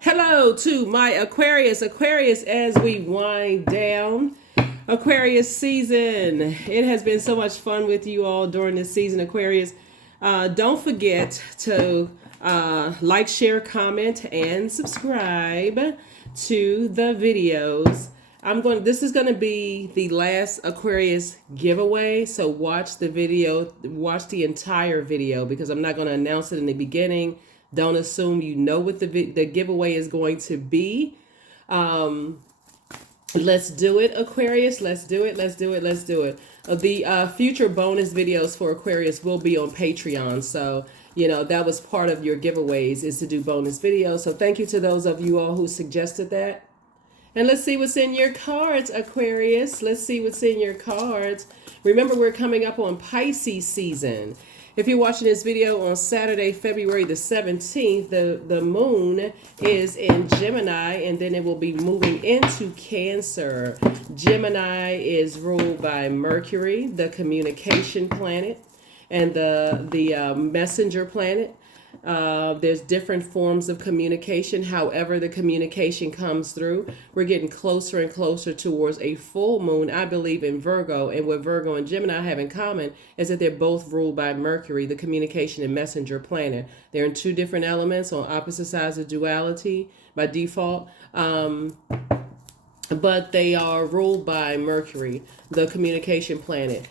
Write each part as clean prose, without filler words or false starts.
Hello to my Aquarius. Aquarius, as we wind down Aquarius season. It has been so much fun with you all during this season, Aquarius. Don't forget to like, share, comment, and subscribe to the videos. This is going to be the last Aquarius giveaway. So watch the video, watch the entire video, because I'm not going to announce it in the beginning. Don't assume you know what the giveaway is going to be. Let's do it, Aquarius. Let's do it. Let's do it. Let's do it. The future bonus videos for Aquarius will be on Patreon. So, that was part of your giveaways, is to do bonus videos. So thank you to those of you all who suggested that. And let's see what's in your cards, Aquarius. Let's see what's in your cards. Remember, we're coming up on Pisces season. If you're watching this video on Saturday, February the 17th, the moon is in Gemini, and then it will be moving into Cancer. Gemini is ruled by Mercury, the communication planet, and the messenger planet. There's different forms of communication. However the communication comes through, we're getting closer and closer towards a full moon, I believe, in Virgo. And what Virgo and Gemini have in common is that they're both ruled by Mercury, the communication and messenger planet. They're in two different elements on opposite sides of duality by default. But they are ruled by Mercury, the communication planet,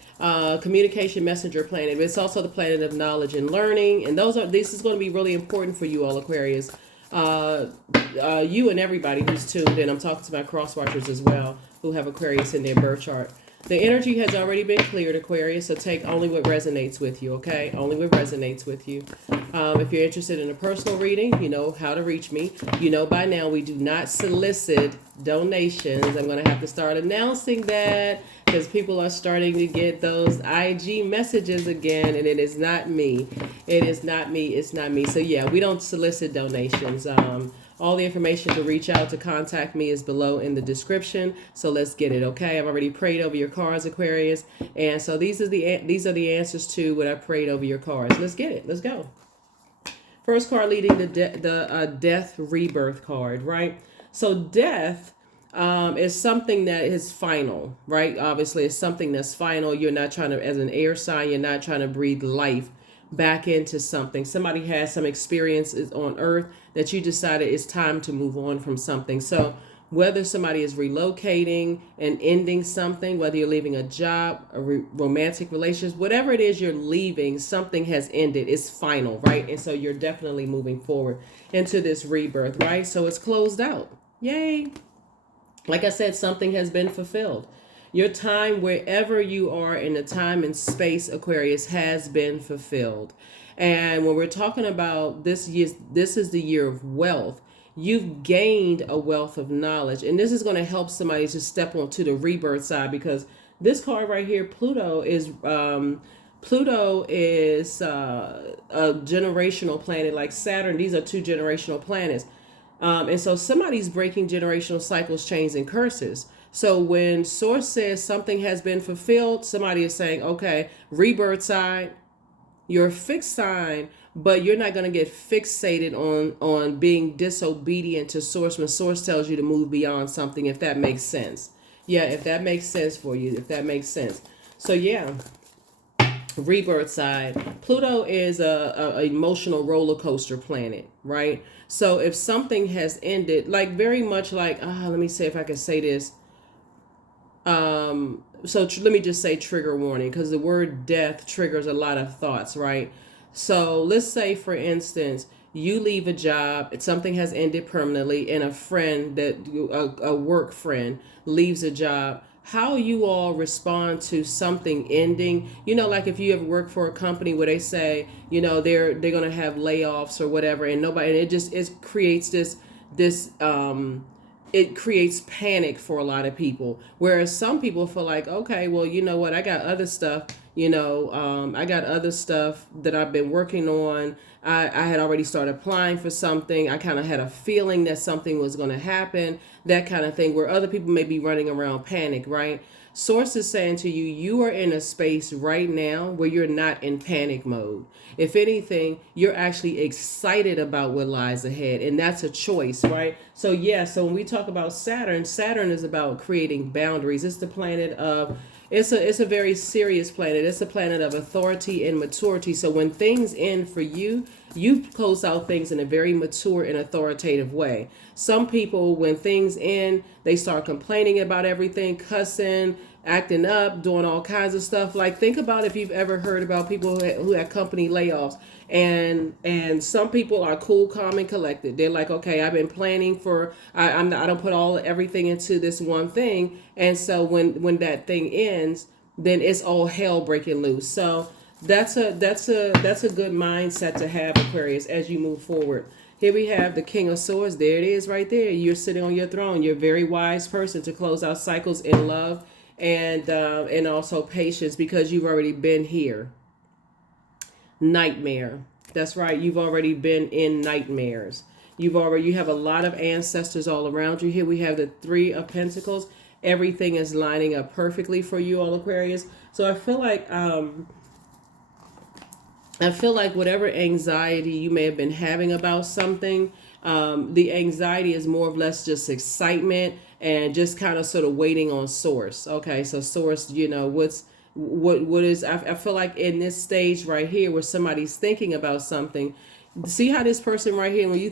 communication messenger planet. It's also the planet of knowledge and learning. And this is going to be really important for you all, Aquarius. You and everybody who's tuned in. I'm talking to my cross watchers as well, who have Aquarius in their birth chart. The energy has already been cleared, Aquarius, so take only what resonates with you, okay? Only what resonates with you. If you're interested in a personal reading, you know how to reach me. You know by now we do not solicit donations. I'm going to have to start announcing that, because people are starting to get those IG messages again, and it is not me. It is not me. It's not me. So, yeah, we don't solicit donations. All the information to reach out to contact me is below in the description. So let's get it, okay? I've already prayed over your cards, Aquarius, and so these are the answers to what I prayed over your cards. Let's get it. Let's go. First card leading the death rebirth card, right? So death is something that is final, right? Obviously, it's something that's final. You're not trying to, as an air sign, you're not trying to breathe life back into something. Somebody has some experiences on earth that you decided it's time to move on from something. So whether somebody is relocating and ending something, whether you're leaving a job, a romantic relationship, whatever it is you're leaving, something has ended. It's final, right? And so you're definitely moving forward into this rebirth, right? So it's closed out. Yay. Like I said, something has been fulfilled. Your time, wherever you are in the time and space, Aquarius, has been fulfilled. And when we're talking about this is the year of wealth. You've gained a wealth of knowledge. And this is going to help somebody to step onto the rebirth side, because this card right here, Pluto is a generational planet like Saturn. These are two generational planets. And so somebody's breaking generational cycles, chains, and curses. So when Source says something has been fulfilled, somebody is saying, okay, rebirth side, you're a fixed sign, but you're not going to get fixated on being disobedient to Source when Source tells you to move beyond something, if that makes sense. Yeah, if that makes sense for you, if that makes sense. So yeah, rebirth side. Pluto is a emotional roller coaster planet, right? So if something has ended, like very much like, let me see if I can say this. Let me just say trigger warning, because the word death triggers a lot of thoughts, right? So let's say, for instance, you leave a job, something has ended permanently, and a work friend leaves a job. How you all respond to something ending, like if you ever work for a company where they say, they're going to have layoffs or whatever, and it creates it creates panic for a lot of people. Whereas some people feel like, okay, well, you know what? I got other stuff, I got other stuff that I've been working on. I had already started applying for something. I kind of had a feeling that something was going to happen, that kind of thing, where other people may be running around panic, right? Source is saying to you, you are in a space right now where you're not in panic mode. If anything, you're actually excited about what lies ahead, and that's a choice, right? So yeah, so when we talk about Saturn, Saturn is about creating boundaries. It's the planet of it's a very serious planet. It's a planet of authority and maturity. So when things end for you, you close out things in a very mature and authoritative way. Some people, when things end, they start complaining about everything, cussing, acting up, doing all kinds of stuff. Like, think about if you've ever heard about people who had company layoffs, and some people are cool, calm, and collected. They're like, okay, I've been planning for, I don't put everything into this one thing, and so when that thing ends, then it's all hell breaking loose. So that's a good mindset to have, Aquarius, as you move forward. Here we have the King of Swords. There it is right there. You're sitting on your throne. You're a very wise person to close out cycles in love and also patience, because you've already been here. Nightmare. That's right. You've already been in nightmares. You have a lot of ancestors all around you. Here we have the Three of Pentacles. Everything is lining up perfectly for you, all Aquarius. So I feel like whatever anxiety you may have been having about something, the anxiety is more or less just excitement and just kind of sort of waiting on source. Okay, so source, what is, I feel like in this stage right here where somebody's thinking about something, see how this person right here, when you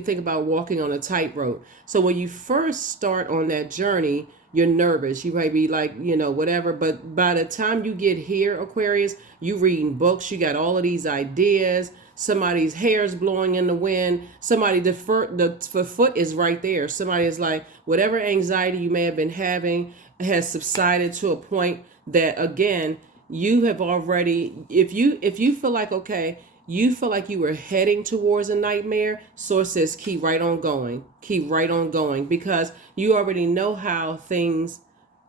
think about walking on a tightrope. So when you first start on that journey, you're nervous. You might be like, whatever. But by the time you get here, Aquarius, you reading books. You got all of these ideas. Somebody's hair's blowing in the wind. The foot is right there. Somebody is like, whatever anxiety you may have been having has subsided to a point that, again, you have already, if you feel like, okay, you feel like you were heading towards a nightmare, source says keep right on going. Keep right on going, because you already know how things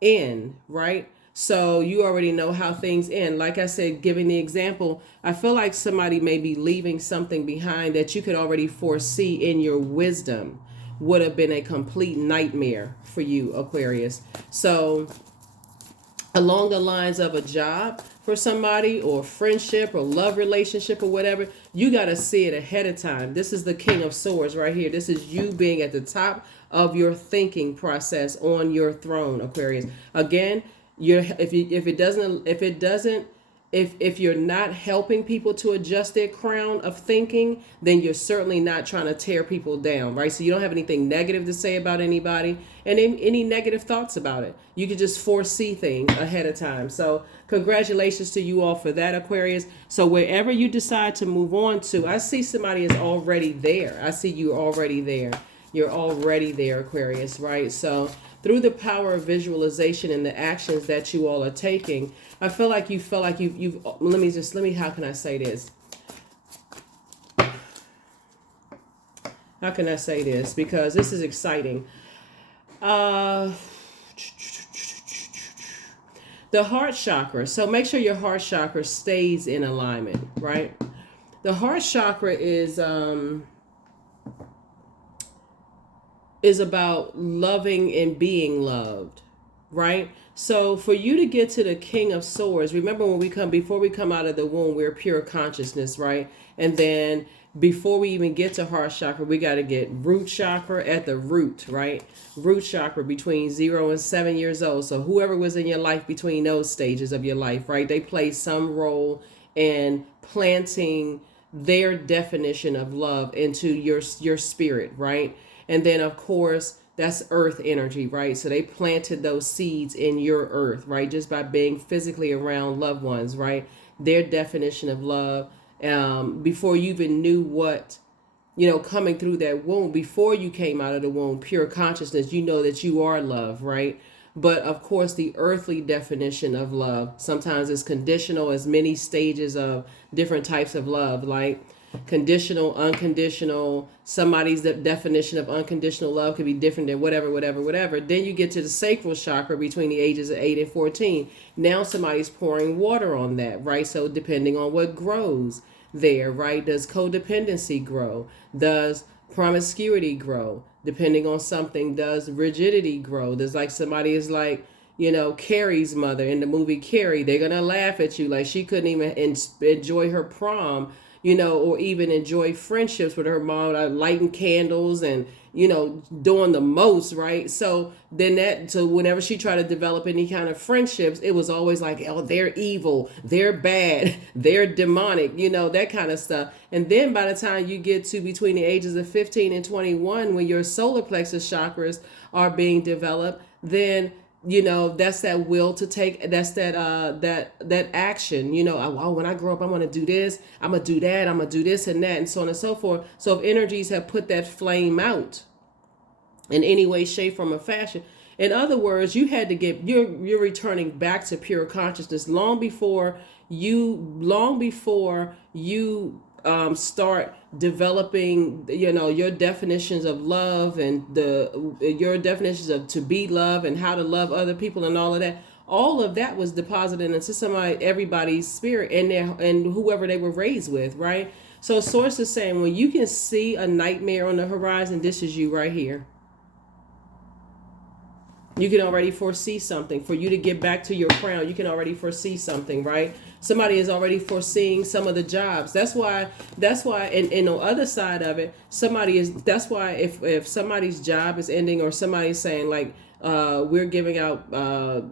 end, right? So you already know how things end. Like I said, giving the example, I feel like somebody may be leaving something behind that you could already foresee in your wisdom would have been a complete nightmare for you, Aquarius. So along the lines of a job for somebody, or friendship or love relationship or whatever, you got to see it ahead of time. This is the King of Swords right here. This is you being at the top of your thinking process on your throne, Aquarius. Again, if you're not helping people to adjust their crown of thinking, then you're certainly not trying to tear people down, right? So you don't have anything negative to say about anybody and any negative thoughts about it. You can just foresee things ahead of time. So congratulations to you all for that, Aquarius. So wherever you decide to move on to, I see somebody is already there. I see you already there. You're already there, Aquarius, right? So through the power of visualization and the actions that you all are taking, I feel like you've how can I say this? How can I say this? Because this is exciting. The heart chakra. So make sure your heart chakra stays in alignment, right? The heart chakra is about loving and being loved, right? So for you to get to the King of Swords, remember before we come out of the womb, we're pure consciousness, right? And then before we even get to heart chakra, we got to get root chakra at the root, right? Root chakra between 0 and 7 years old. So whoever was in your life between those stages of your life, right? They play some role in planting their definition of love into your spirit, right? And then, of course, that's earth energy, right? So they planted those seeds in your earth, right? Just by being physically around loved ones, right? Their definition of love, before you even knew what, coming through that womb, before you came out of the womb, pure consciousness, you know that you are love, right? But of course, the earthly definition of love sometimes is conditional, as many stages of different types of love, like conditional, unconditional. Somebody's definition of unconditional love could be different than whatever. Then you get to the sacral chakra between the ages of 8 and 14. Now somebody's pouring water on that, right? So depending on what grows there, right? Does codependency grow? Does promiscuity grow? Depending on something, does rigidity grow? There's like somebody is like, Carrie's mother in the movie Carrie. They're gonna laugh at you like she couldn't even enjoy her prom, or even enjoy friendships with her mom, like lighting candles and doing the most, right? So whenever she tried to develop any kind of friendships, it was always like, oh, they're evil, they're bad, they're demonic, that kind of stuff. And then by the time you get to between the ages of 15 and 21, when your solar plexus chakras are being developed, then that's that will to take, that's that action, oh, when I grow up, I'm going to do this, I'm going to do that, I'm going to do this and that, and so on and so forth. So if energies have put that flame out in any way, shape, form, or fashion, in other words, you had to you're returning back to pure consciousness long before you start developing, your definitions of love and your definitions of to be love and how to love other people and all of that. All of that was deposited into everybody's spirit and whoever they were raised with, right? So Source is saying, when you can see a nightmare on the horizon, this is you right here. You can already foresee something. For you to get back to your crown, you can already foresee something, right? Somebody is already foreseeing some of the jobs. That's why, and on the other side of it, that's why if somebody's job is ending, or somebody's saying like, we're giving out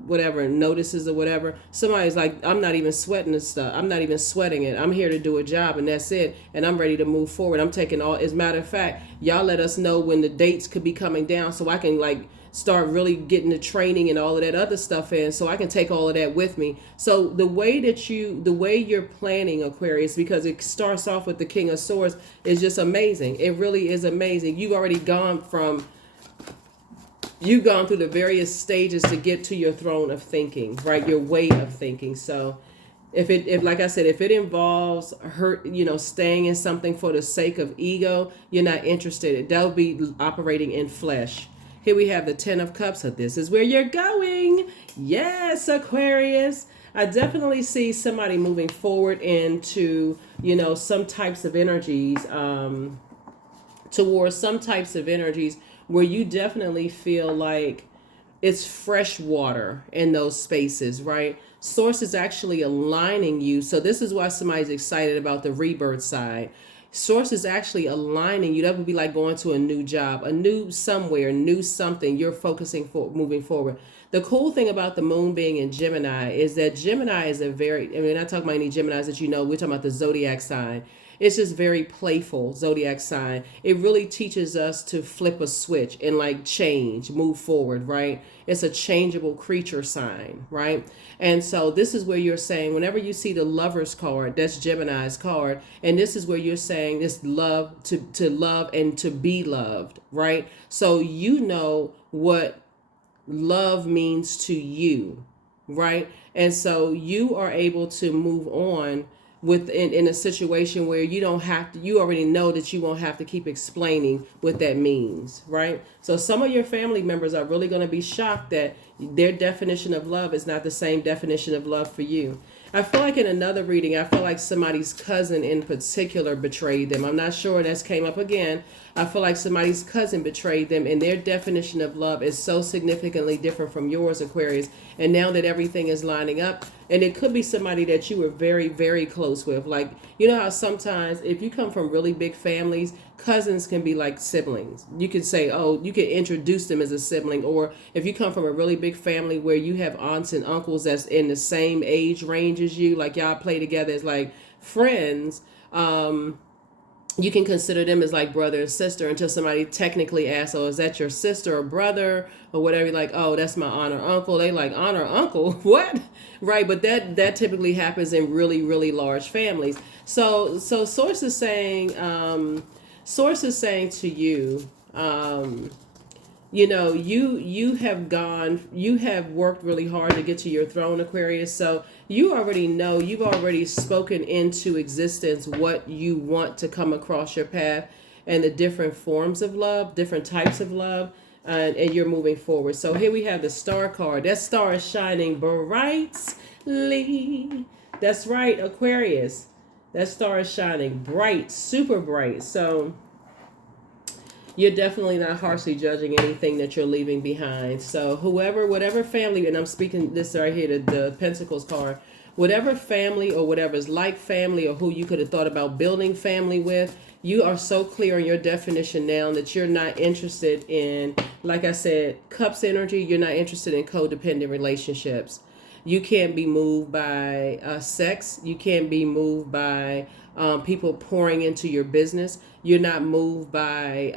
whatever notices or whatever, somebody's like, I'm not even sweating this stuff, I'm not even sweating it, I'm here to do a job and that's it, and I'm ready to move forward. I'm taking all, as a matter of fact, y'all let us know when the dates could be coming down so I can like start really getting the training and all of that other stuff in, so I can take all of that with me. So the way you're planning, Aquarius, because it starts off with the King of Swords, is just amazing. It really is amazing. You've already gone through the various stages to get to your throne of thinking, right? Your way of thinking. So if like I said, if it involves staying in something for the sake of ego, you're not interested. That would be operating in flesh. Here we have the 10 of Cups. So this is where you're going. Yes, Aquarius. I definitely see somebody moving forward into, some types of energies, towards some types of energies where you definitely feel like it's fresh water in those spaces, right? Source is actually aligning you. So this is why somebody's excited about the rebirth side. Source is actually aligning you. That would be like going to a new job, a new somewhere, new something you're focusing for moving forward. The cool thing about the moon being in Gemini is that Gemini is we're not talking about any Geminis that we're talking about the Zodiac sign. It's just very playful Zodiac sign. It really teaches us to flip a switch and like change, move forward, right? It's a changeable creature sign, right? And so this is where you're saying, whenever you see the Lover's card, that's Gemini's card, and this is where you're saying this love, to love and to be loved, right? So you know what love means to you, right? And so you are able to move on in a situation where you don't have to, you already know that you won't have to keep explaining what that means, right? So some of your family members are really going to be shocked that their definition of love is not the same definition of love for you. I feel like in another reading, I feel like somebody's cousin in particular betrayed them. I'm not sure, that's came up again. I feel like somebody's cousin betrayed them, and their definition of love is so significantly different from yours, Aquarius. And now that everything is lining up, and it could be somebody that you were very, very close with. Like, you know how sometimes if you come from really big families, cousins can be like siblings. You can say, oh, you can introduce them as a sibling. Or if you come from a really big family where you have aunts and uncles that's in the same age range as you, like y'all play together as like friends, you can consider them as like brother and sister until somebody technically asks, oh, is that your sister or brother or whatever? You're like, oh, that's my aunt or uncle. They like, aunt or uncle? What? Right. But that typically happens in really, really large families. So Source is saying to you, you have worked really hard to get to your throne, Aquarius. So you already know, you've already spoken into existence what you want to come across your path and the different forms of love, different types of love, and you're moving forward. So here we have the Star card. That star is shining brightly. That's right, Aquarius. That star is shining bright, super bright. So You're definitely not harshly judging anything that you're leaving behind. So whoever, whatever family, and I'm speaking this right here, the Pentacles card, whatever family or whatever's like family or who you could have thought about building family with, you are so clear on your definition now that you're not interested in, like I said, cups energy. You're not interested in codependent relationships. You can't be moved by sex. You can't be moved by people pouring into your business. You're not moved by,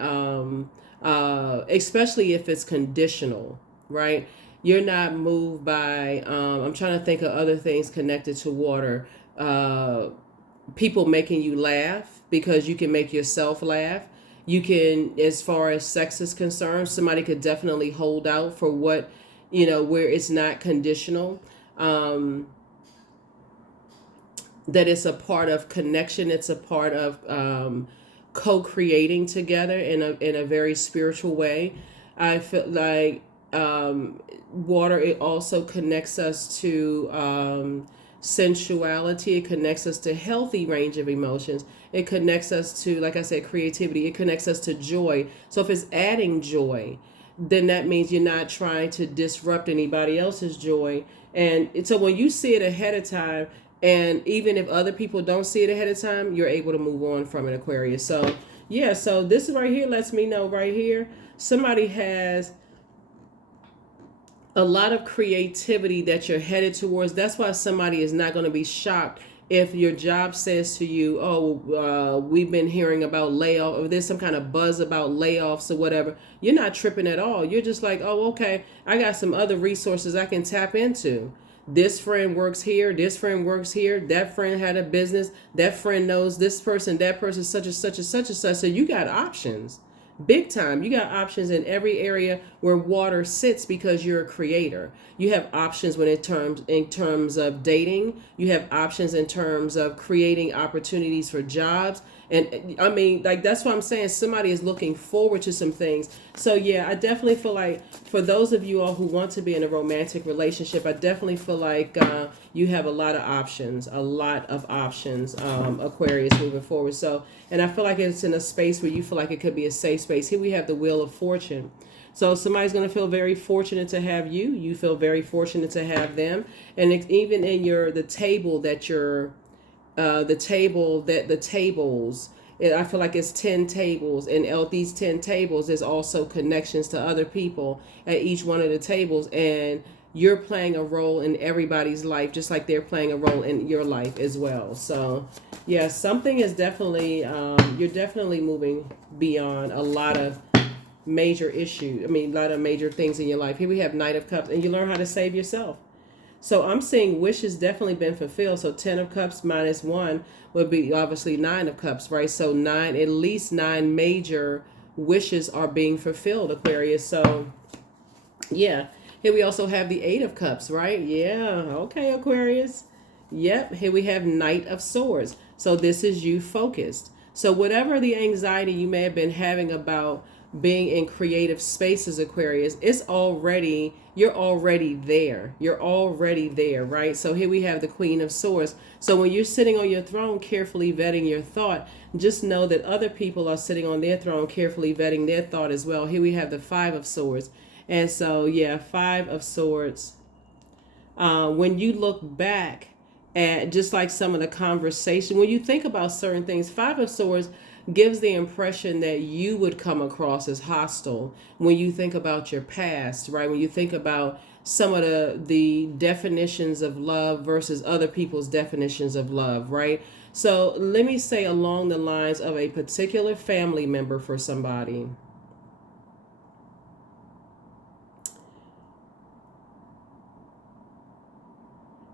especially if it's conditional, right? You're not moved by, I'm trying to think of other things connected to water. People making you laugh because you can make yourself laugh. You can, as far as sex is concerned, somebody could definitely hold out for what, where it's not conditional. Um, that it's a part of connection. It's a part of co-creating together in a very spiritual way. I feel like water, it also connects us to sensuality. It connects us to healthy range of emotions. It connects us to, like I said, creativity. It connects us to joy. So if it's adding joy, then that means you're not trying to disrupt anybody else's joy. And so when you see it ahead of time, and even if other people don't see it ahead of time, you're able to move on from an Aquarius. So yeah, so this right here lets me know right here, somebody has a lot of creativity that you're headed towards. That's why somebody is not going to be shocked if your job says to you, oh, we've been hearing about layoff, or there's some kind of buzz about layoffs or whatever. You're not tripping at all. You're just like, oh, okay, I got some other resources I can tap into. This friend works here, this friend works here, that friend had a business, that friend knows this person, that person, such and such and such and such. So you got options. Big time. You got options in every area where water sits because you're a creator. You have options when in terms of dating. You have options in terms of creating opportunities for jobs. And I mean, like, that's what I'm saying. Somebody is looking forward to some things. So yeah, I definitely feel like for those of you all who want to be in a romantic relationship, I definitely feel like you have a lot of options, Aquarius, moving forward. So, and I feel like it's in a space where you feel like it could be a safe space. Here we have the Wheel of Fortune. So somebody's going to feel very fortunate to have you. You feel very fortunate to have them. And even in the table that you're, the tables, I feel like it's 10 tables, and these 10 tables, there's also connections to other people at each one of the tables, and you're playing a role in everybody's life, just like they're playing a role in your life as well. So yeah, something is definitely, you're definitely moving beyond a lot of major issues. I mean, a lot of major things in your life. Here we have Knight of Cups, and you learn how to save yourself. So I'm seeing wishes definitely been fulfilled. So 10 of Cups minus 1 would be obviously 9 of Cups, right? So at least 9 major wishes are being fulfilled, Aquarius. So yeah, here we also have the 8 of Cups, right? Yeah, okay, Aquarius. Yep, here we have Knight of Swords. So this is you focused. So whatever the anxiety you may have been having about being in creative spaces, Aquarius, you're already there. You're already there, right? So here we have the Queen of Swords. So when you're sitting on your throne, carefully vetting your thought, just know that other people are sitting on their throne, carefully vetting their thought as well. Here we have the 5 of Swords. And so, yeah, 5 of Swords. When you look back at just like some of the conversation, when you think about certain things, 5 of Swords gives the impression that you would come across as hostile when you think about your past, right? When you think about some of the definitions of love versus other people's definitions of love, right? So let me say along the lines of a particular family member for somebody.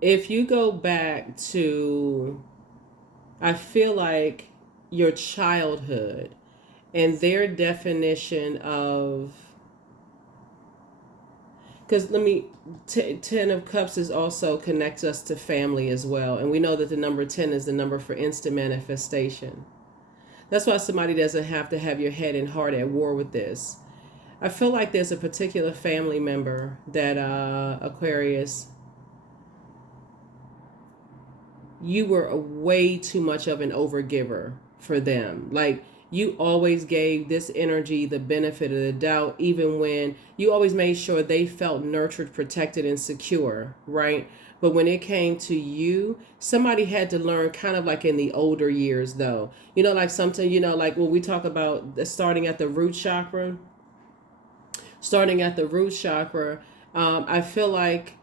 If you go back to, I feel like, your childhood and their definition of, because 10 of Cups is also connects us to family as well, and we know that the number 10 is the number for instant manifestation. That's why somebody doesn't have to have your head and heart at war with this. I feel like there's a particular family member that Aquarius, you were way too much of an overgiver for them. Like, you always gave this energy the benefit of the doubt, even when you always made sure they felt nurtured, protected, and secure, right? But when it came to you, somebody had to learn, kind of like in the older years, though. Like something, like when we talk about starting at the root chakra, I feel like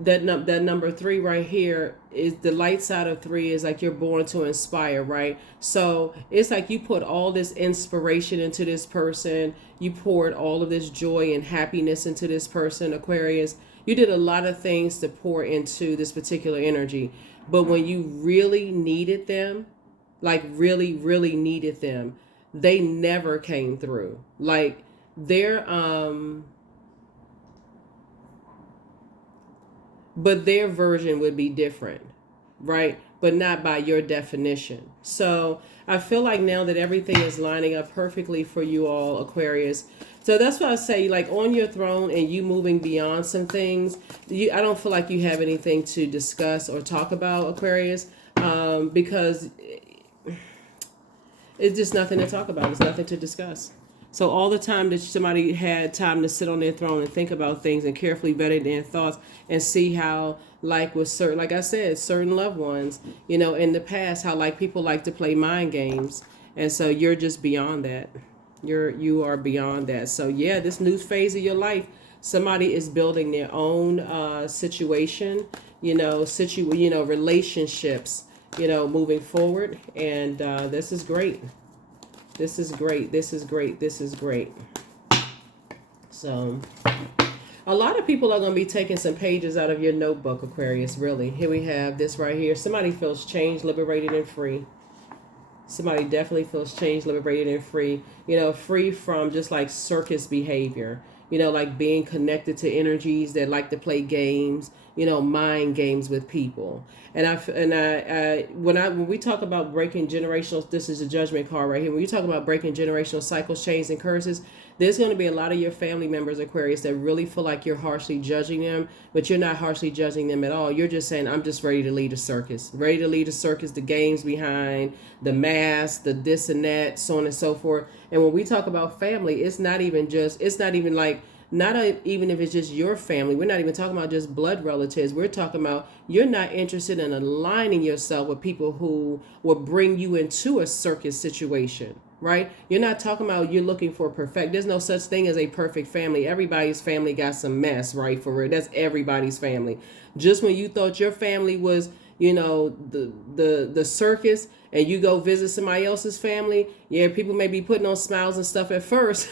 that number three right here is the light side of three, is like you're born to inspire, right? So it's like you put all this inspiration into this person, you poured all of this joy and happiness into this person, Aquarius. You did a lot of things to pour into this particular energy, but when you really needed them, like really really needed them, they never came through. Like they're but their version would be different, right? But not by your definition. So I feel like now that everything is lining up perfectly for you all, Aquarius. So that's why I say, like, on your throne and you moving beyond some things, I don't feel like you have anything to discuss or talk about, Aquarius, because it's just nothing to talk about. It's nothing to discuss. So all the time that somebody had time to sit on their throne and think about things and carefully vetted their thoughts and see how, like with certain, like I said, certain loved ones, in the past, how like people like to play mind games. And so you're just beyond that. You are beyond that. So yeah, this new phase of your life, somebody is building their own situation, relationships, moving forward. And this is great. This is great. This is great. This is great. So a lot of people are going to be taking some pages out of your notebook, Aquarius, really. Here we have this right here. Somebody feels changed, liberated, and free. Somebody definitely feels changed, liberated, and free. Free from just like circus behavior. Like being connected to energies that like to play games, mind games with people. When we talk about breaking generational, this is a judgment card right here. When you talk about breaking generational cycles, chains, and curses, there's going to be a lot of your family members, Aquarius, that really feel like you're harshly judging them, but you're not harshly judging them at all. You're just saying, I'm just ready to lead a circus. Ready to lead a circus, the games behind, the mask, the this and that, so on and so forth. And when we talk about family, it's not even if it's just your family. We're not even talking about just blood relatives. We're talking about you're not interested in aligning yourself with people who will bring you into a circus situation, right? You're not talking about you're looking for perfect. There's no such thing as a perfect family. Everybody's family got some mess, right? For real. That's everybody's family. Just when you thought your family was, the circus, and you go visit somebody else's family, yeah, people may be putting on smiles and stuff at first.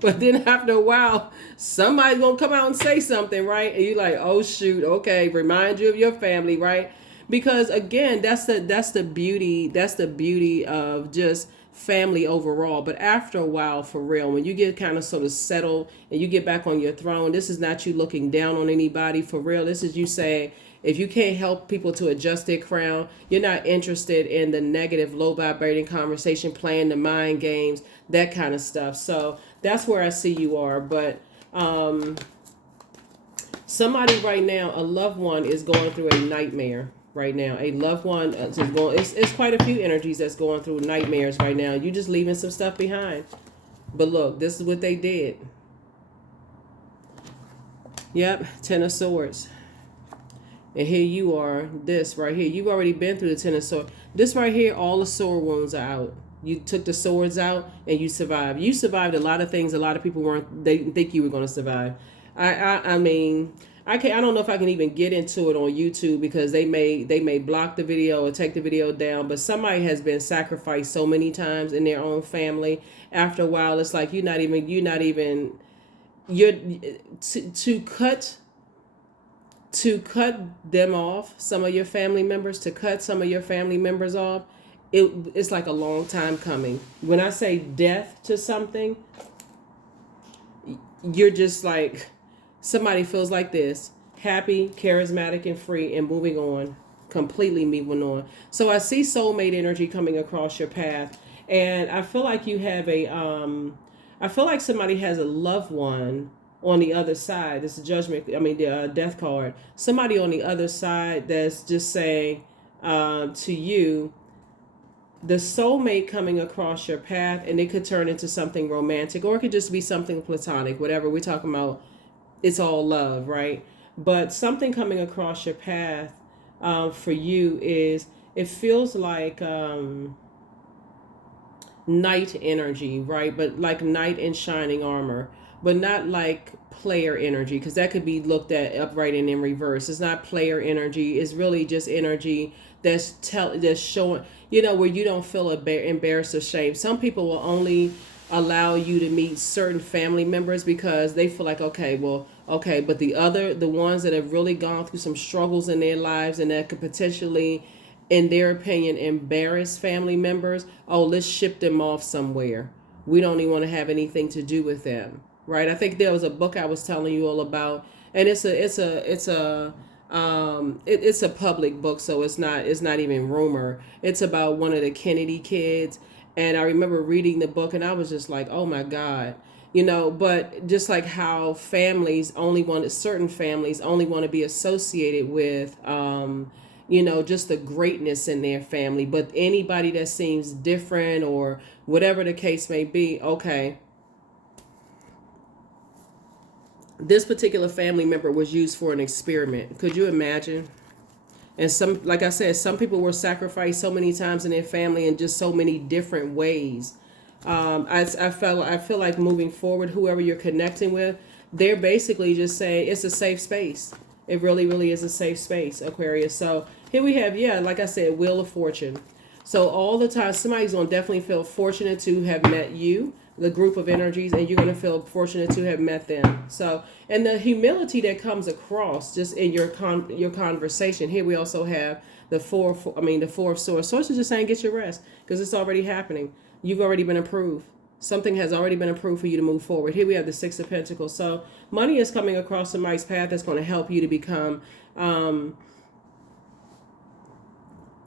But then after a while, somebody's going to come out and say something, right? And you're like, oh, shoot, okay, remind you of your family, right? Because, again, that's the beauty of just family overall. But after a while, for real, when you get kind of sort of settled and you get back on your throne, this is not you looking down on anybody, for real. This is you saying, if you can't help people to adjust their crown, you're not interested in the negative, low vibrating conversation, playing the mind games, that kind of stuff. So that's where I see you are. But somebody right now, a loved one, is going through a nightmare right now. A loved one is going. It's quite a few energies that's going through nightmares right now. You just leaving some stuff behind. But look, this is what they did. Yep, Ten of Swords. And here you are, this right here. You've already been through the Ten of Swords. This right here, all the sword wounds are out. You took the swords out and you survived. You survived a lot of things a lot of people they didn't think you were going to survive. I mean, I don't know if I can even get into it on YouTube, because they may block the video or take the video down, but somebody has been sacrificed so many times in their own family. After a while, it's like you're to cut them off, some of your family members, to cut some of your family members off, it's like a long time coming. When I say death to something, you're just like, somebody feels like this, happy, charismatic, and free, and moving on, completely moving on. So I see soulmate energy coming across your path, and I feel like you have I feel like somebody has a loved one on the other side. This is the death card. Somebody on the other side that's just saying to you, the soulmate coming across your path, and it could turn into something romantic, or it could just be something platonic, whatever we're talking about. It's all love, right? But something coming across your path for you is, it feels like knight energy, right? But like knight in shining armor, but not like player energy, because that could be looked at upright and in reverse. It's not player energy. It's really just energy that's showing, where you don't feel embarrassed or shame. Some people will only allow you to meet certain family members because they feel like, okay, well, okay, but the ones that have really gone through some struggles in their lives and that could potentially, in their opinion, embarrass family members, oh, let's ship them off somewhere. We don't even want to have anything to do with them, right? I think there was a book I was telling you all about, and it's a public book, so it's not even rumor. It's about one of the Kennedy kids, and I remember reading the book, and I was just like, oh my God. But just like how certain families only want to be associated with just the greatness in their family. But anybody that seems different, or whatever the case may be, okay, this particular family member was used for an experiment. Could you imagine? And like I said, some people were sacrificed so many times in their family in just so many different ways. I feel like moving forward, whoever you're connecting with, they're basically just saying it's a safe space. It really, really is a safe space, Aquarius. So here we have, yeah, like I said, Wheel of Fortune. So all the time, somebody's going to definitely feel fortunate to have met you, the group of energies, and you're going to feel fortunate to have met them. So, and the humility that comes across just in your conversation. Here we also have the four of swords. Swords is just saying get your rest, because it's already happening. You've already been approved. Something has already been approved for you to move forward. Here we have the Six of Pentacles. So money is coming across somebody's path that's going to help you to become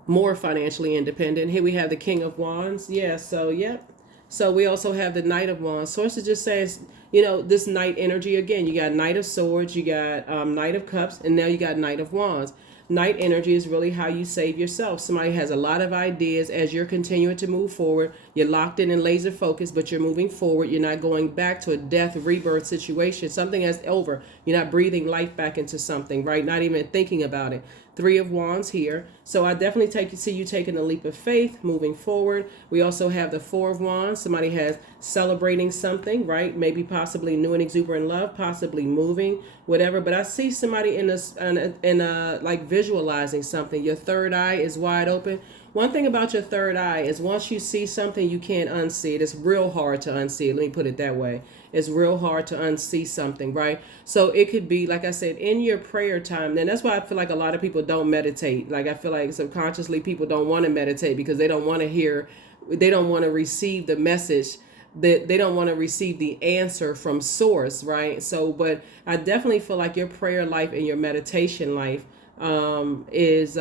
more financially independent. Here we have the King of Wands. Yeah, so, yep. So we also have the Knight of Wands. Source is just saying, this Knight energy again. You got Knight of Swords, you got Knight of Cups, and now you got Knight of Wands. Knight energy is really how you save yourself. Somebody has a lot of ideas as you're continuing to move forward. You're locked in and laser focused, but you're moving forward. You're not going back to a death rebirth situation. Something that's over. You're not breathing life back into something, right? Not even thinking about it. Three of Wands here. So I definitely see you taking a leap of faith, moving forward. We also have the Four of Wands. Somebody has celebrating something, right? Maybe possibly new and exuberant love, possibly moving, whatever. But I see somebody in a like visualizing something. Your third eye is wide open. One thing about your third eye is once you see something, you can't unsee it. It's real hard to unsee it. Let me put it that way. It's real hard to unsee something, right? So it could be, like I said, in your prayer time. And that's why I feel like a lot of people don't meditate. Like I feel like subconsciously people don't want to meditate because they don't want to receive the message, that they don't want to receive the answer from source, right? So, but I definitely feel like your prayer life and your meditation life is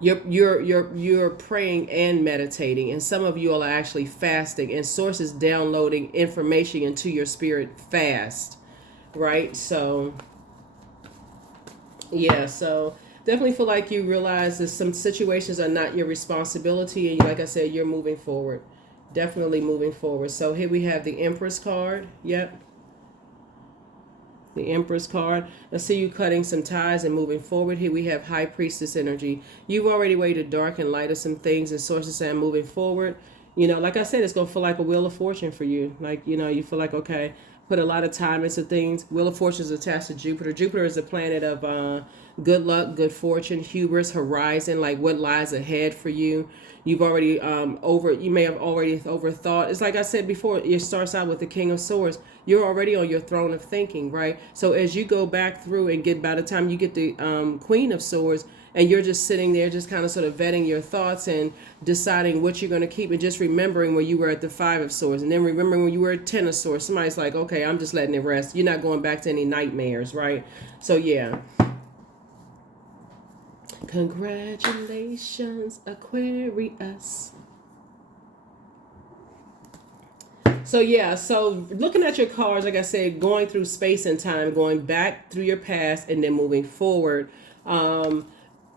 you're praying and meditating, and some of you all are actually fasting, and source is downloading information into your spirit fast, right? So yeah, so definitely feel like you realize that some situations are not your responsibility, and like I said, you're moving forward, definitely moving forward. So here we have the Empress card. Yep, the Empress card. I see you cutting some ties and moving forward. Here we have High Priestess energy. You've already waited dark and light of some things, and sources saying moving forward. Like I said, it's going to feel like a Wheel of Fortune for you. Like, you feel like, okay, put a lot of time into things. Wheel of Fortune is attached to Jupiter. Jupiter is the planet of good luck, good fortune, hubris, horizon, like what lies ahead for you. You've already you may have already overthought. It's like I said before, it starts out with the King of Swords. You're already on your throne of thinking, right? So as you go back through and by the time you get the Queen of Swords, and you're just sitting there just kind of sort of vetting your thoughts and deciding what you're going to keep, and just remembering where you were at the Five of Swords, and then remembering when you were at Ten of Swords. Somebody's like, okay, I'm just letting it rest. You're not going back to any nightmares, right? So yeah. Congratulations, Aquarius. So yeah, so looking at your cards, like I said, going through space and time, going back through your past and then moving forward.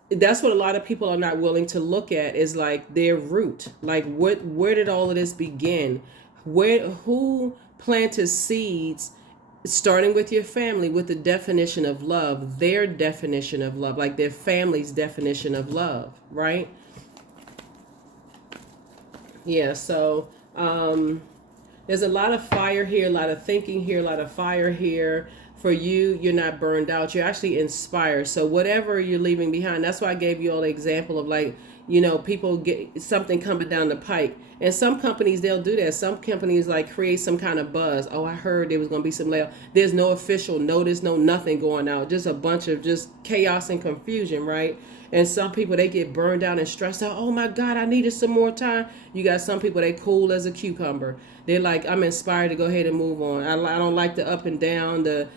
that's what a lot of people are not willing to look at, is like their root. Like, where did all of this begin? Who planted seeds, starting with your family, with the definition of love, their definition of love, like their family's definition of love, right? Yeah, so there's a lot of fire here, a lot of thinking here, a lot of fire here. For you, you're not burned out. You're actually inspired. So whatever you're leaving behind, that's why I gave you all the example of, like, people get something coming down the pike. And some companies, they'll do that. Some companies like create some kind of buzz. Oh, I heard there was going to be some layoff. There's no official notice, no nothing going out. Just a bunch of just chaos and confusion, right? And some people, they get burned out and stressed out. Oh my God, I needed some more time. You got some people, they cool as a cucumber. They're like, I'm inspired to go ahead and move on. I don't like the up and down, the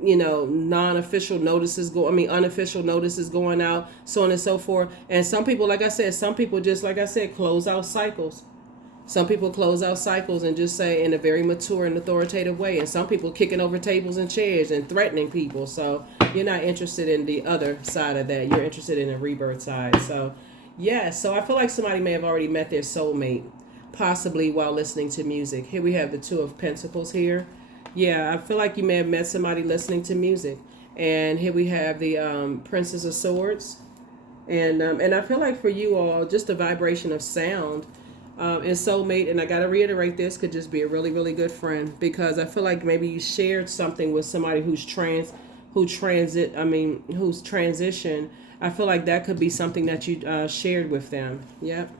non-official notices unofficial notices going out, so on and so forth. And some people, like I said, some people just, like I said, close out cycles. Some people close out cycles and just say in a very mature and authoritative way. And some people kicking over tables and chairs and threatening people. So you're not interested in the other side of that. You're interested in the rebirth side. So, yeah. So I feel like somebody may have already met their soulmate, possibly while listening to music. Here we have the Two of Pentacles here. Yeah, I feel like you may have met somebody listening to music. And here we have the Princess of Swords. And I feel like for you all, just the vibration of sound and soulmate, and I got to reiterate, this could just be a really, really good friend, because I feel like maybe you shared something with somebody who's transition. I feel like that could be something that you shared with them. Yep.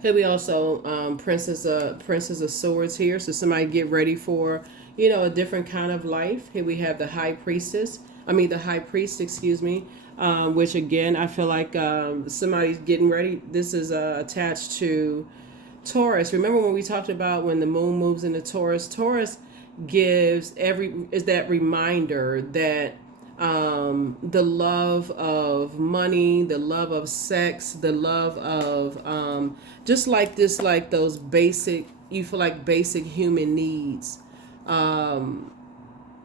Here we also Princess of Swords here. So somebody get ready for a different kind of life. Here we have the High Priest, excuse me. Which again, I feel like somebody's getting ready. This is attached to Taurus. Remember when we talked about when the moon moves into Taurus? Taurus is that reminder that the love of money, the love of sex, the love of just like this, like those basic, you feel like basic human needs,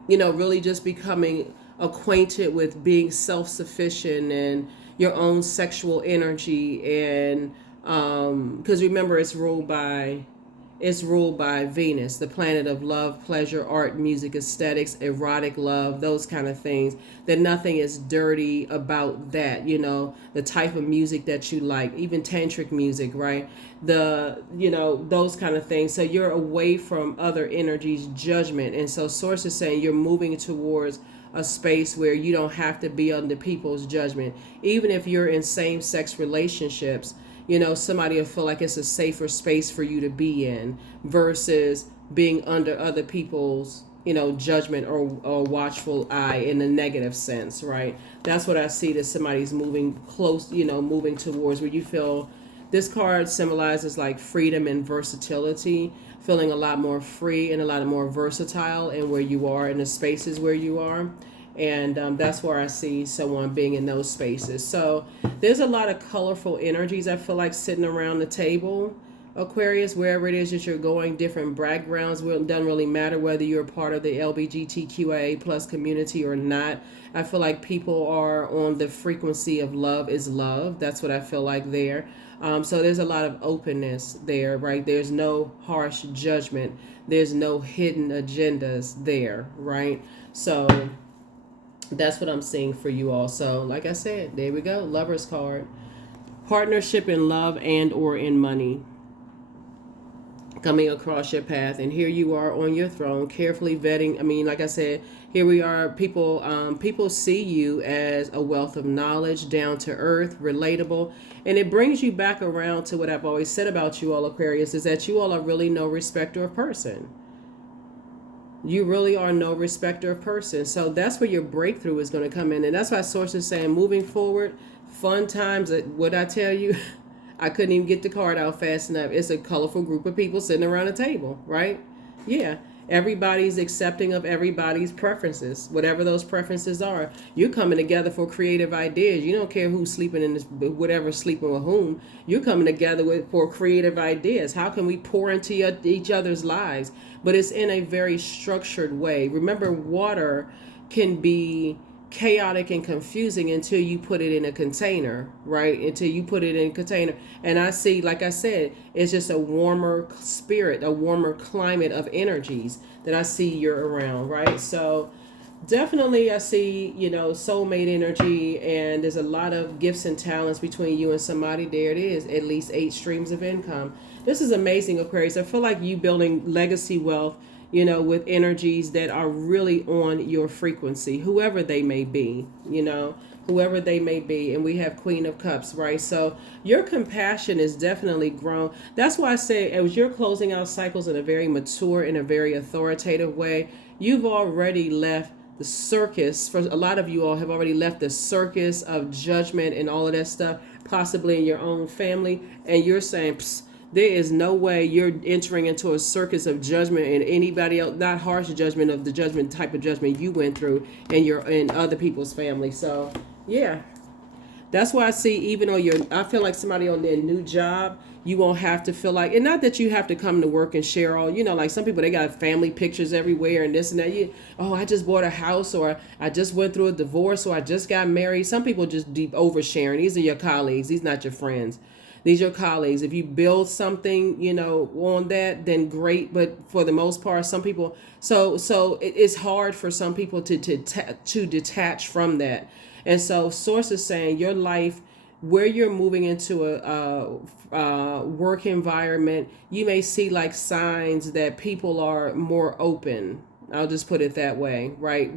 really just becoming acquainted with being self-sufficient and your own sexual energy. And because remember, it's ruled by Venus, the planet of love, pleasure, art, music, aesthetics, erotic love, those kind of things. That nothing is dirty about that. The type of music that you like, even tantric music, right? Those kind of things. So you're away from other energies' judgment. And so Source is saying you're moving towards a space where you don't have to be under people's judgment. Even if you're in same-sex relationships, somebody will feel like it's a safer space for you to be in versus being under other people's, judgment or watchful eye in a negative sense, right? That's what I see, that somebody's moving close, moving towards, where you feel this card symbolizes like freedom and versatility, feeling a lot more free and a lot more versatile in where you are, in the spaces where you are. And that's where I see someone being in those spaces. So there's a lot of colorful energies, I feel like, sitting around the table, Aquarius, wherever it is that you're going, different backgrounds. It doesn't really matter whether you're part of the LGBTQIA plus community or not. I feel like people are on the frequency of love is love. That's what I feel like there. So there's a lot of openness there, right? There's no harsh judgment. There's no hidden agendas there, right? So that's what I'm seeing for you all. So like I said, there we go. Lover's card. Partnership in love and or in money coming across your path. And here you are on your throne, carefully vetting. Like I said, here we are. People see you as a wealth of knowledge, down to earth, relatable. And it brings you back around to what I've always said about you all, Aquarius, is that you all are really no respecter of person. You really are no respecter of person. So that's where your breakthrough is going to come in. And that's why Source is saying, moving forward, fun times. What I tell you, I couldn't even get the card out fast enough. It's a colorful group of people sitting around a table, right? Yeah. Everybody's accepting of everybody's preferences, whatever those preferences are. You're coming together for creative ideas. You don't care who's sleeping in this, whatever, sleeping with whom. You're coming together for creative ideas. How can we pour into each other's lives? But it's in a very structured way. Remember, water can be chaotic and confusing until you put it in a container, right? Until you put it in a container. And I see, like I said, it's just a warmer spirit, a warmer climate of energies that I see you're around, right? So definitely I see, soulmate energy, and there's a lot of gifts and talents between you and somebody. There it is, at least 8 streams of income. This is amazing, Aquarius. I feel like you building legacy wealth, with energies that are really on your frequency, whoever they may be, whoever they may be. And we have Queen of Cups, right? So your compassion is definitely grown. That's why I say, as you're closing out cycles in a very mature, in a very authoritative way, you've already left the circus. For a lot of you all have already left the circus of judgment and all of that stuff, possibly in your own family. And you're saying, psst, there is no way you're entering into a circus of judgment and anybody else, not harsh judgment, of the judgment type of judgment you went through in other people's family. So yeah, that's why I see, even though I feel like somebody on their new job, you won't have to feel like, and not that you have to come to work and share all, like some people, they got family pictures everywhere and this and that. I just bought a house, or I just went through a divorce, or I just got married. Some people just deep oversharing. These are your colleagues. These not your friends. These are your colleagues. If you build something, on that, then great. But for the most part, some people, so it's hard for some people to detach from that. And so Source is saying your life, where you're moving into a work environment, you may see like signs that people are more open. I'll just put it that way, right?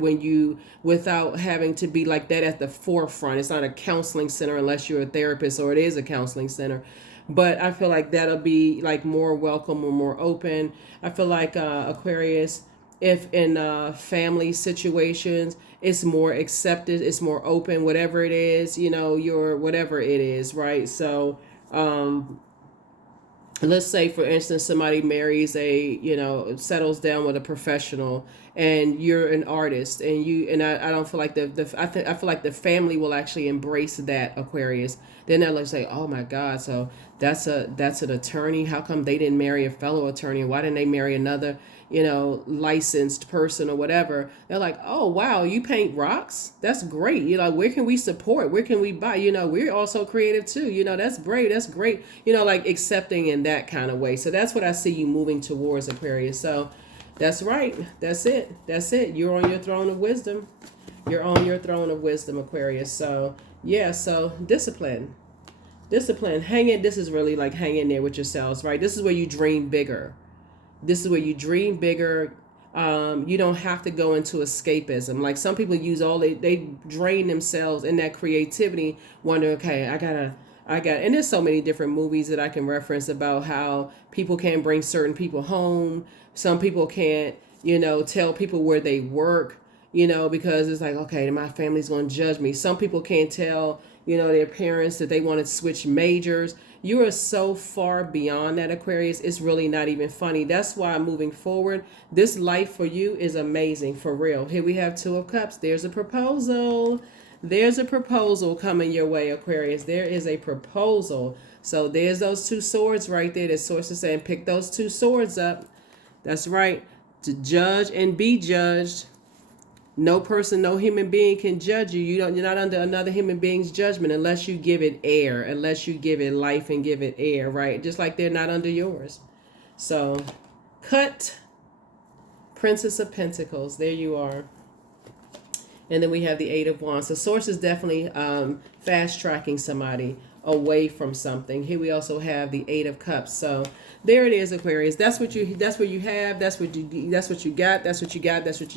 Without having to be like that at the forefront. It's not a counseling center unless you're a therapist, or it is a counseling center. But I feel like that'll be like more welcome or more open. I feel like Aquarius, if in family situations, it's more accepted, it's more open, whatever it is, your whatever it is, right? So let's say, for instance, somebody marries settles down with a professional, and you're an artist, and I don't feel like I feel like the family will actually embrace that, Aquarius. Then they'll like say, oh my God, so that's an attorney. How come they didn't marry a fellow attorney? Why didn't they marry another, licensed person or whatever? They're like, oh wow, you paint rocks? That's great. Where can we support? Where can we buy? We're also creative too. That's great. That's great. Like accepting in that kind of way. So that's what I see you moving towards, Aquarius. So that's right. That's it. That's it. You're on your throne of wisdom. You're on your throne of wisdom, Aquarius. So yeah, so discipline. Hang in. This is really like hang in there with yourselves, right? This is where you dream bigger. This is where you dream bigger. You don't have to go into escapism. Like some people use they drain themselves in that creativity, wonder, okay, I got, and there's so many different movies that I can reference about how people can't bring certain people home. Some people can't, tell people where they work, because it's like, okay, my family's going to judge me. Some people can't tell, their parents that they want to switch majors. You are so far beyond that, Aquarius. It's really not even funny. That's why moving forward, this life for you is amazing, for real. Here we have 2 of Cups. There's a proposal. There's a proposal coming your way, Aquarius. There is a proposal. So there's those 2 swords right there. The Source is saying, pick those 2 swords up. That's right. To judge and be judged. No person, no human being can judge you. You're not under another human being's judgment unless you give it air, unless you give it life and give it air, right? Just like they're not under yours. So, cut. Princess of Pentacles. There you are. And then we have the 8 of Wands. The Source is definitely fast tracking somebody away from something. Here we also have the 8 of Cups. So there it is, Aquarius. That's what you have. That's what you got. That's what you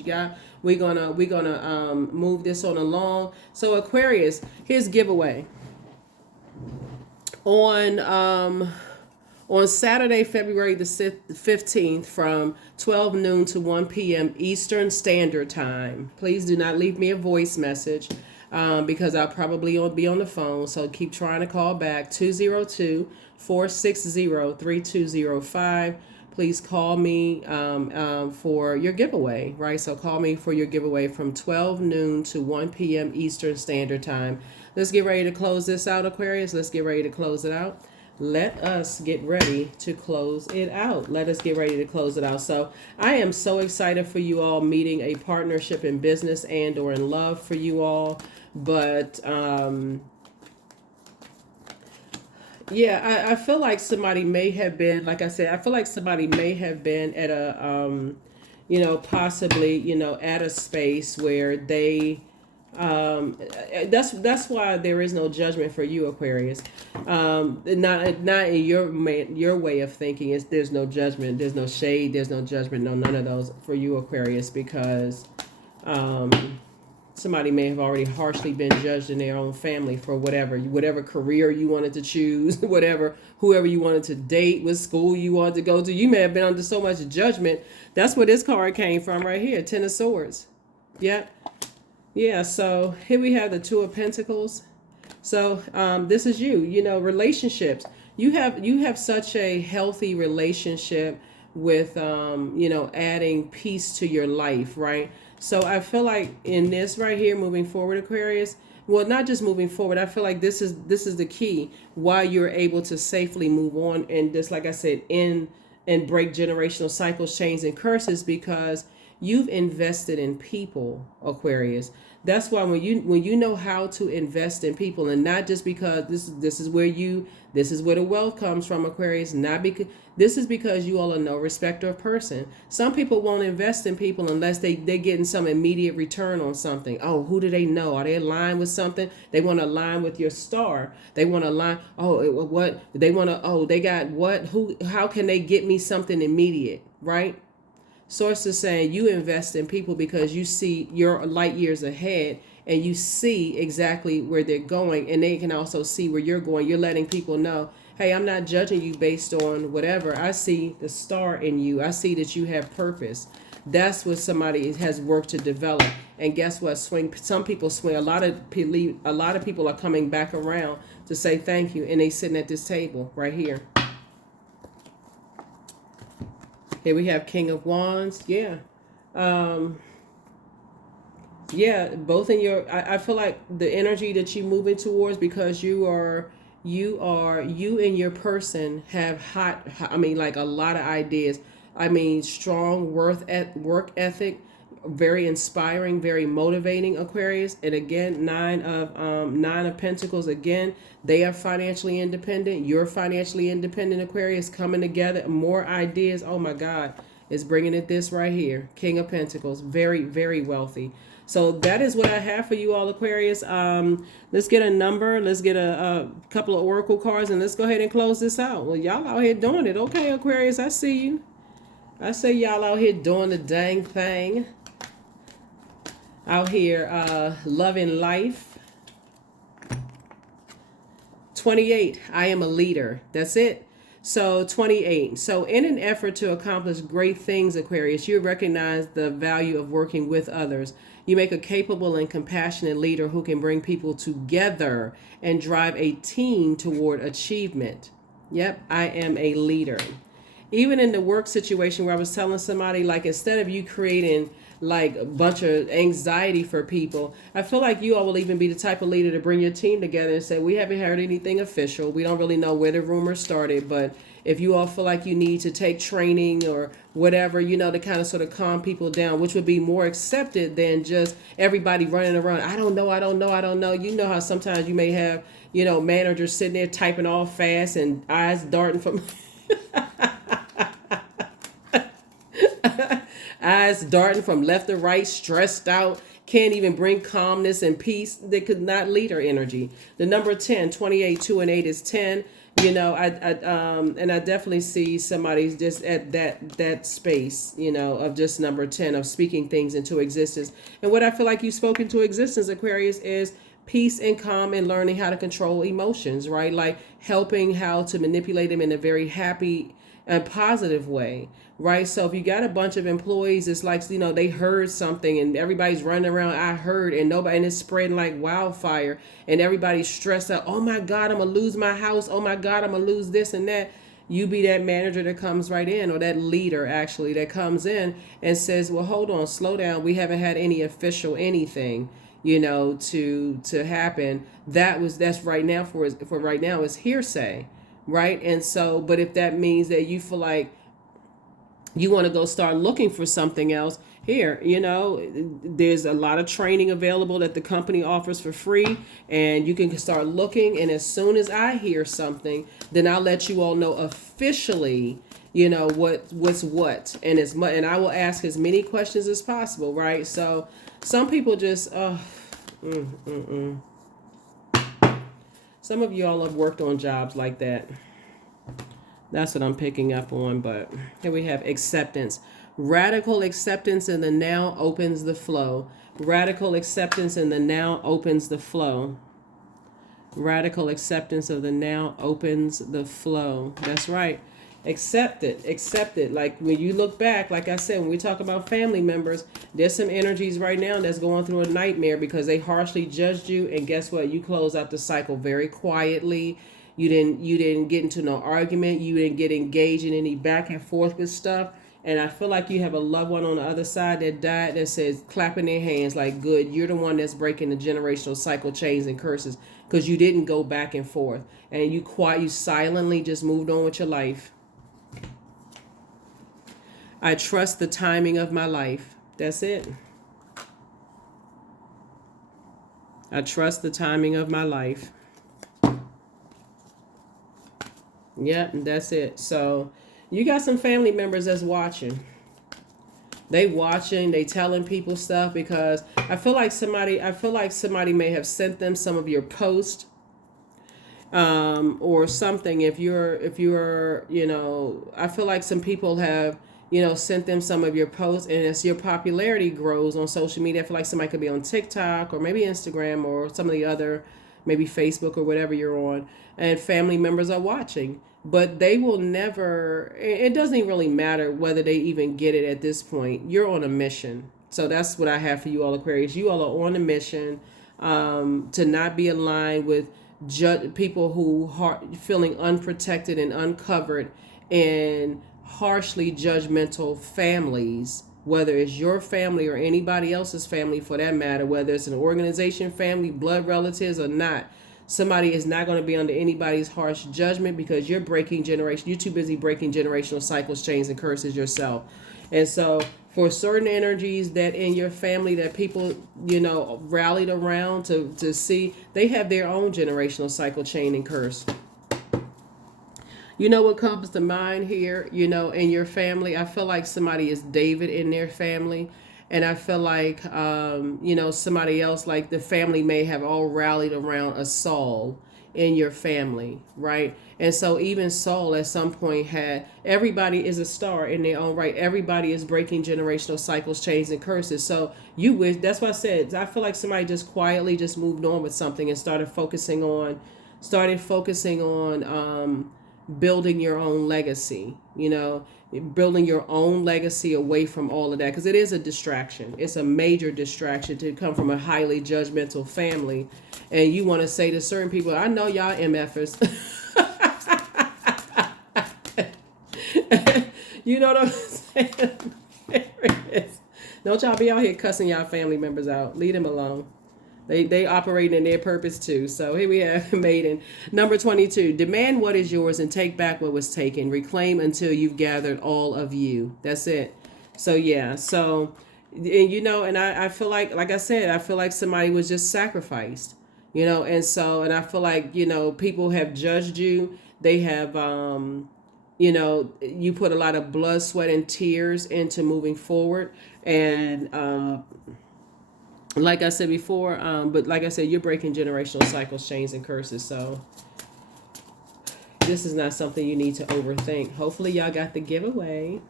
got. We're gonna move this on along. So Aquarius, here's giveaway. On Saturday, February the 15th, from 12 noon to 1 p.m. Eastern Standard Time. Please do not leave me a voice message because I'll probably be on the phone. So keep trying to call back. 202-460-3205. Please call me for your giveaway, right? So call me for your giveaway from 12 noon to 1 p.m. Eastern Standard Time. Let's get ready to close this out, Aquarius. Let's get ready to close it out. let us get ready to close it out. Let us get ready to close it out. So I am so excited for you all meeting a partnership in business and or in love for you all. But yeah, I feel like somebody may have been, like I said, I feel like somebody may have been at a, possibly, at a space where they, that's why there is no judgment for you, Aquarius. Not in your way of thinking. Is there's no judgment, there's no shade, there's no judgment, no none of those for you, Aquarius, because somebody may have already harshly been judged in their own family for whatever career you wanted to choose, whoever you wanted to date, what school you wanted to go to. You may have been under so much judgment. That's where this card came from right here, Ten of Swords. Yep. Yeah, so here we have the Two of Pentacles. So this is you, relationships. You have such a healthy relationship with, adding peace to your life, right? So I feel like in this right here, moving forward, Aquarius, well, not just moving forward, I feel like this is the key why you're able to safely move on and just, like I said, and break generational cycles, chains, and curses, because you've invested in people, Aquarius. That's why when you know how to invest in people, and not just because this is where the wealth comes from, Aquarius, not because this is because you all are no respecter of person. Some people won't invest in people unless they're getting some immediate return on something. Oh, who do they know? Are they aligned with something? They want to align with your star. They want to align. Oh, what they want to? Oh, they got what? Who? How can they get me something immediate? Right? Source is saying you invest in people because you see your light years ahead and you see exactly where they're going, and they can also see where you're going. You're letting people know, hey, I'm not judging you based on whatever. I see the star in you. I see that you have purpose. That's what somebody has worked to develop. And guess what? Some people swing. A lot of people are coming back around to say thank you, and they sitting at this table right here. Here we have King of Wands. Yeah. Yeah, both in your, I feel like the energy that you're moving towards, because you and your person have like a lot of ideas. I mean, strong work ethic, very inspiring, very motivating, Aquarius. And again, nine of Pentacles. Again, they are financially independent. You're financially independent, Aquarius. Coming together, more ideas. Oh my God, it's bringing it this right here. King of Pentacles, very, very wealthy. So that is what I have for you all, Aquarius. Let's get a number. Let's get a couple of oracle cards, and let's go ahead and close this out. Well, y'all out here doing it. Okay, Aquarius, I see you. I say y'all out here doing the dang thing. Out here loving life. 28, I am a leader. That's it. So 28. So in an effort to accomplish great things, Aquarius, you recognize the value of working with others. You make a capable and compassionate leader who can bring people together and drive a team toward achievement. Yep, I am a leader. Even in the work situation where I was telling somebody, like, instead of you creating like a bunch of anxiety for people, I feel like you all will even be the type of leader to bring your team together and say, we haven't heard anything official. We don't really know where the rumor started, but if you all feel like you need to take training or whatever, to kind of sort of calm people down, which would be more accepted than just everybody running around. I don't know. You know how sometimes you may have, managers sitting there typing all fast and eyes darting from eyes darting from left to right, stressed out, can't even bring calmness and peace. They could not lead our energy. The number 10, 28, 2 and 8 is 10. And I definitely see somebody's just at that space, of just number 10, of speaking things into existence. And what I feel like you've spoken to existence, Aquarius, is peace and calm and learning how to control emotions, right? Like helping how to manipulate them in a very happy and positive way, right? So if you got a bunch of employees, it's like, they heard something and everybody's running around, I heard, and it's spreading like wildfire and everybody's stressed out. Oh my God, I'm gonna lose my house. Oh my God, I'm gonna lose this and that. You be that manager that comes right in, or that leader actually that comes in and says, well, hold on, slow down. We haven't had any official anything, to happen. That's right now for right now is hearsay. right? And so, but if that means that you feel like you want to go start looking for something else, here, there's a lot of training available that the company offers for free, and you can start looking. And as soon as I hear something, then I'll let you all know officially, what's what, and and I will ask as many questions as possible, right? So some people just, some of y'all have worked on jobs like that. That's what I'm picking up on. But here we have acceptance. Radical acceptance in the now opens the flow. Radical acceptance in the now opens the flow. Radical acceptance of the now opens the flow. That's right. Accept it. Accept it. Like when you look back, like I said, when we talk about family members, there's some energies right now that's going through a nightmare because they harshly judged you. And guess what? You close out the cycle very quietly. You didn't get into no argument. You didn't get engaged in any back and forth with stuff. And I feel like you have a loved one on the other side that died that says, clapping their hands like, good, you're the one that's breaking the generational cycle, chains, and curses because you didn't go back and forth. And you silently just moved on with your life. I trust the timing of my life. That's it. I trust the timing of my life. Yep, that's it. So you got some family members that's watching. They watching, they telling people stuff because I feel like somebody may have sent them some of your post or something. If you're I feel like some people have, sent them some of your posts, and as your popularity grows on social media, I feel like somebody could be on TikTok or maybe Instagram or some of the other, maybe Facebook or whatever you're on, and family members are watching. But they will never, it doesn't even really matter whether they even get it at this point. You're on a mission. So that's what I have for you all, Aquarius. You all are on a mission to not be aligned with people who are feeling unprotected and uncovered and harshly judgmental families, whether it's your family or anybody else's family for that matter, whether it's an organization, family, blood relatives or not. Somebody is not going to be under anybody's harsh judgment because you're you're too busy breaking generational cycles, chains, and curses yourself. And so for certain energies that in your family that people, rallied around to see, they have their own generational cycle, chain, and curse. You know what comes to mind here, in your family? I feel like somebody is David in their family. And I feel like, somebody else, like the family may have all rallied around a Saul in your family, right? And so even Saul at some point everybody is a star in their own right. Everybody is breaking generational cycles, chains, and curses. So that's why I said, I feel like somebody just quietly just moved on with something and started focusing on building your own legacy, building your own legacy away from all of that, because it is a distraction. It's a major distraction to come from a highly judgmental family, and you want to say to certain people, I know y'all MFers. You know what I'm saying? Don't y'all be out here cussing y'all family members out. Leave them alone. They operate in their purpose too. So here we have Maiden. Number 22. Demand what is yours and take back what was taken. Reclaim until you've gathered all of you. That's it. So yeah. So, and I feel like I said, I feel like somebody was just sacrificed. And I feel like, people have judged you. They have, you put a lot of blood, sweat, and tears into moving forward. And, like I said before, but like I said, you're breaking generational cycles, chains, and curses. So this is not something you need to overthink. Hopefully y'all got the giveaway.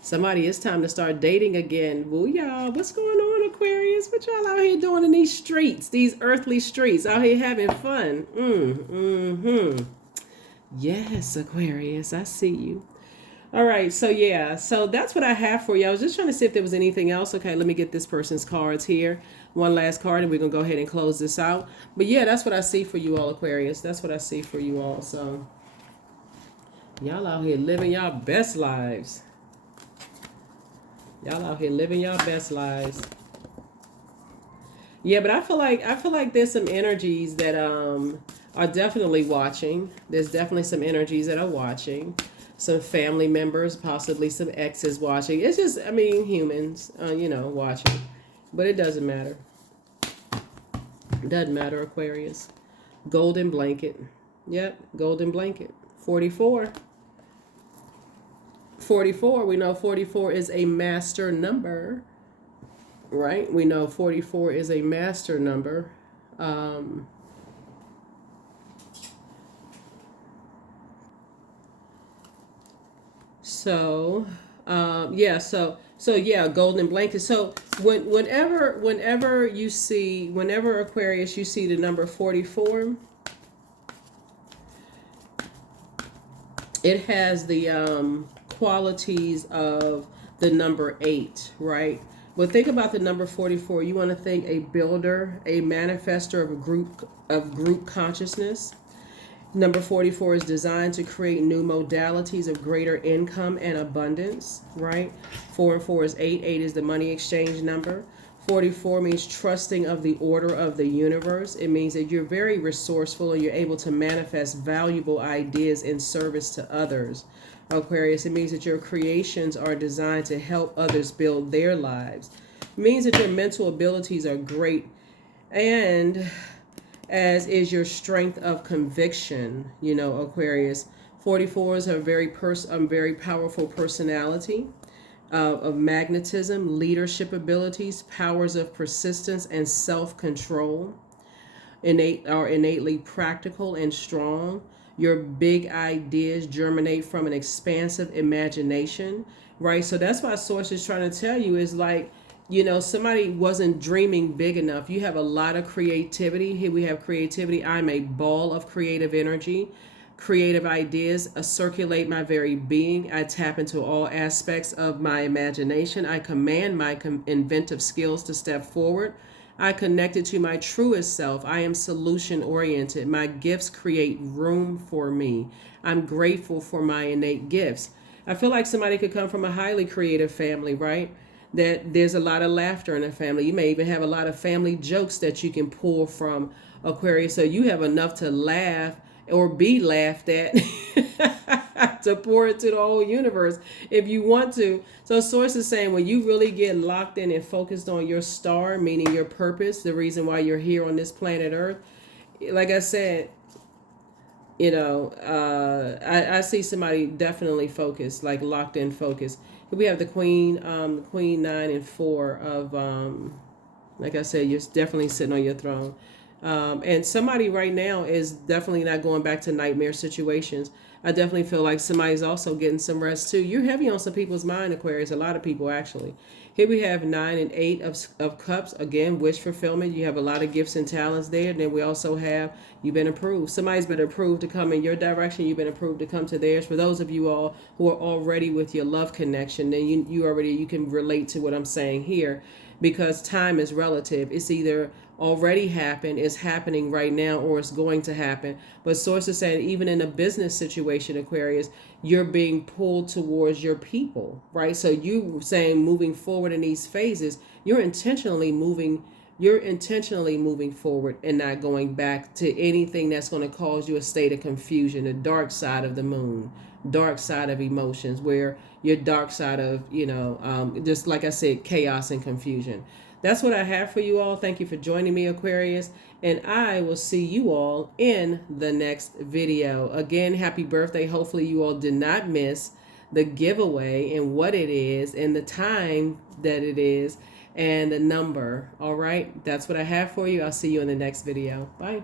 Somebody, it's time to start dating again. Woo, y'all. What's going on, Aquarius? What y'all out here doing in these streets, these earthly streets, out here having fun? Yes, Aquarius, I see you. All right, so yeah, so that's what I have for you. I was just trying to see if there was anything else. Okay, let me get this person's cards here. One last card, and we're going to go ahead and close this out. But yeah, that's what I see for you all, Aquarius. That's what I see for you all. So y'all out here living y'all best lives. Y'all out here living y'all best lives. Yeah, but I feel like there's some energies that are definitely watching. There's definitely some energies that are watching. Some family members, possibly some exes watching. It's just, I mean, humans, watching. But it doesn't matter. It doesn't matter, Aquarius. Golden blanket. Yep, golden blanket. 44. 44, we know 44 is a master number, right? We know 44 is a master number. Um, so, yeah, so yeah, golden blanket. So whenever you see, whenever Aquarius, you see the number 44, it has the qualities of the number 8, right? Well, think about the number 44. You want to think a builder, a manifester of group consciousness. Number 44 is designed to create new modalities of greater income and abundance, right? 4 and 4 is 8. 8 is the money exchange number. 44 means trusting of the order of the universe. It means that you're very resourceful and you're able to manifest valuable ideas in service to others. Aquarius, it means that your creations are designed to help others build their lives. It means that your mental abilities are great, and as is your strength of conviction, Aquarius. 44s have very powerful personality, of magnetism, leadership abilities, powers of persistence, and self-control. Innately practical and strong. Your big ideas germinate from an expansive imagination, right? So that's why Source is trying to tell you is like, somebody wasn't dreaming big enough. You have a lot of creativity. Here we have creativity. I'm a ball of creative energy, creative ideas circulate my very being. I tap into all aspects of my imagination. I command my inventive skills to step forward. I connected to my truest self. I am solution oriented. My gifts create room for me. I'm grateful for my innate gifts. I feel like somebody could come from a highly creative family, right? That there's a lot of laughter in the family. You may even have a lot of family jokes that you can pull from, Aquarius. So you have enough to laugh or be laughed at to pour it to the whole universe if you want to. So Source is saying when you really get locked in and focused on your star, meaning your purpose, the reason why you're here on this planet Earth, like I said, I see somebody definitely focused, like locked in focus. We have the Queen 9 and 4 of, like I said, you're definitely sitting on your throne. And somebody right now is definitely not going back to nightmare situations. I definitely feel like somebody's also getting some rest too. You're heavy on some people's mind, Aquarius. A lot of people actually. Here we have 9 and 8 of cups. Again, wish fulfillment. You have a lot of gifts and talents there. And then we also have, you've been approved. Somebody's been approved to come in your direction. You've been approved to come to theirs. For those of you all who are already with your love connection, then you can relate to what I'm saying here, because time is relative. It's either already happened, is happening right now, or it's going to happen. But Source is saying even in a business situation, Aquarius, you're being pulled towards your people, right? So you saying moving forward in these phases, you're intentionally moving forward and not going back to anything that's going to cause you a state of confusion, the dark side of the moon, dark side of emotions, where your dark side of, just like I said, chaos and confusion. That's what I have for you all. Thank you for joining me, Aquarius. And I will see you all in the next video. Again, happy birthday. Hopefully you all did not miss the giveaway and what it is and the time that it is and the number. All right. That's what I have for you. I'll see you in the next video. Bye.